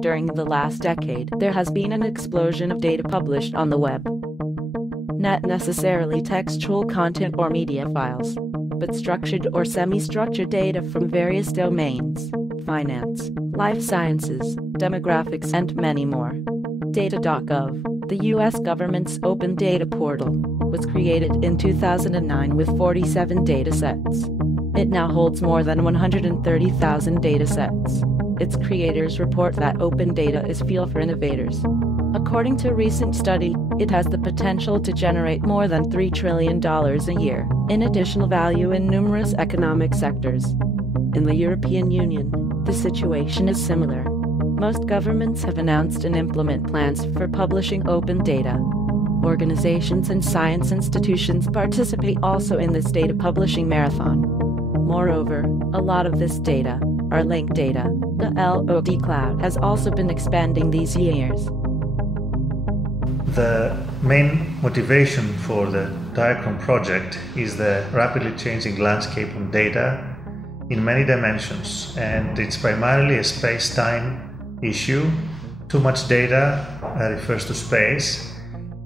During the last decade, there has been an explosion of data published on the web. Not necessarily textual content or media files, but structured or semi-structured data from various domains: finance, life sciences, demographics, and many more. Data.gov, the US government's open data portal, was created in 2009 with 47 datasets. It now holds more than 130,000 datasets. Its creators report that open data is fuel for innovators. According to a recent study, it has the potential to generate more than $3 trillion a year in additional value in numerous economic sectors. In the European Union, the situation is similar. Most governments have announced and implement plans for publishing open data. Organizations and science institutions participate also in this data publishing marathon. Moreover, a lot of this data, our linked data, the LOD cloud, has also been expanding these years. The main motivation for the DIACHRON project is the rapidly changing landscape of data in many dimensions, and it's primarily a space-time issue. Too much data refers to space,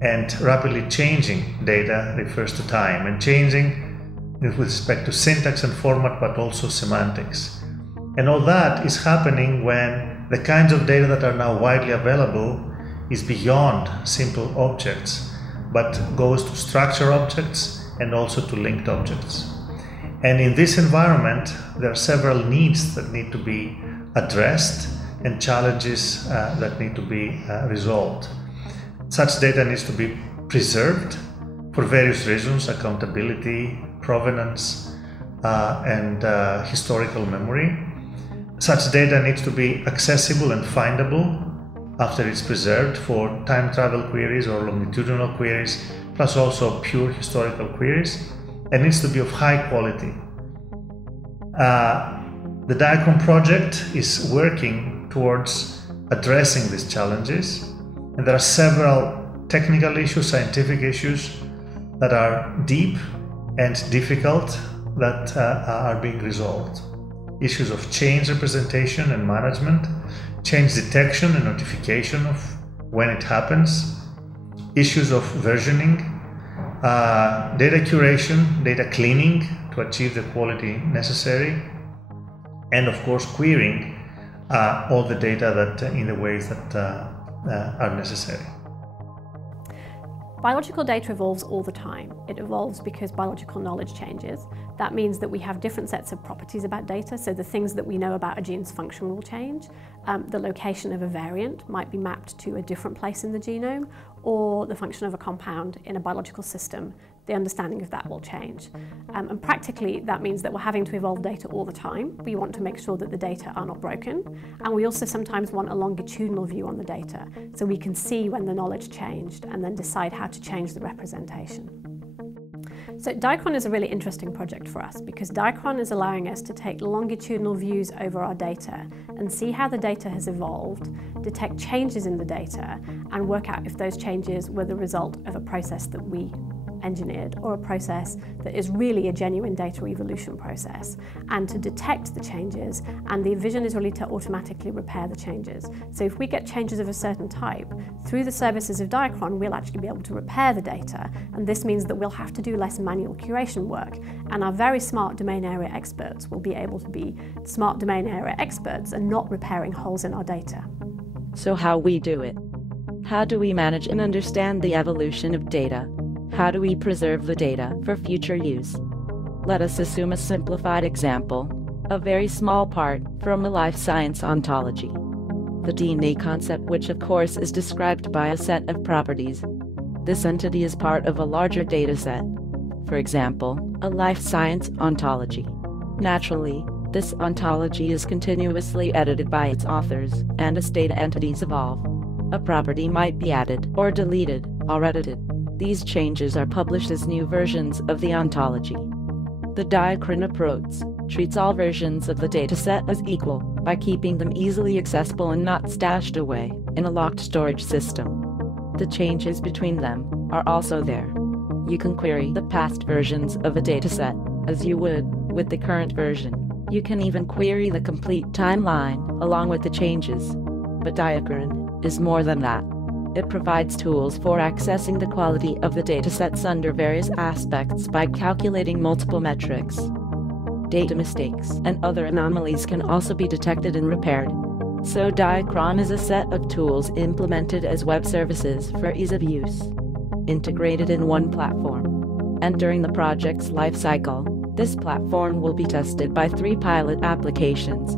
and rapidly changing data refers to time, and changing with respect to syntax and format, but also semantics. And all that is happening when the kinds of data that are now widely available is beyond simple objects, but goes to structured objects and also to linked objects. And in this environment, there are several needs that need to be addressed and challenges that need to be resolved. Such data needs to be preserved for various reasons: accountability, provenance, and historical memory. Such data needs to be accessible and findable after it's preserved for time travel queries or longitudinal queries, plus also pure historical queries, and needs to be of high quality. The DIACHRON project is working towards addressing these challenges, and there are several technical issues, scientific issues that are deep and difficult that are being resolved. Issues of change representation and management, change detection and notification of when it happens, issues of versioning, data curation, data cleaning to achieve the quality necessary, and of course querying all the data that in the ways that are necessary. Biological data evolves all the time. It evolves because biological knowledge changes. That means that we have different sets of properties about data, so the things that we know about a gene's function will change. The location of a variant might be mapped to a different place in the genome, or the function of a compound in a biological system. The understanding of that will change. And practically, that means that we're having to evolve data all the time. We want to make sure that the data are not broken. And we also sometimes want a longitudinal view on the data, so we can see when the knowledge changed and then decide how to change the representation. So DIACHRON is a really interesting project for us because DIACHRON is allowing us to take longitudinal views over our data and see how the data has evolved, detect changes in the data, and work out if those changes were the result of a process that we engineered or a process that is really a genuine data evolution process, and to detect the changes, and the vision is really to automatically repair the changes. So if we get changes of a certain type, through the services of DIACHRON, we'll actually be able to repair the data, and this means that we'll have to do less manual curation work, and our very smart domain area experts will be able to be smart domain area experts and not repairing holes in our data. So how we do it? How do we manage and understand the evolution of data? How do we preserve the data for future use? Let us assume a simplified example, a very small part from a life science ontology. The DNA concept, which of course is described by a set of properties. This entity is part of a larger data set. For example, a life science ontology. Naturally, this ontology is continuously edited by its authors, and as data entities evolve, a property might be added or deleted or edited. These changes are published as new versions of the ontology. The DIACHRON approach treats all versions of the dataset as equal by keeping them easily accessible and not stashed away in a locked storage system. The changes between them are also there. You can query the past versions of a dataset as you would with the current version, You can even query the complete timeline along with the changes. But DIACHRON is more than that. It provides tools for accessing the quality of the datasets under various aspects by calculating multiple metrics. Data mistakes and other anomalies can also be detected and repaired. So DIACHRON is a set of tools implemented as web services for ease of use, integrated in one platform. And during the project's life cycle, this platform will be tested by 3 pilot applications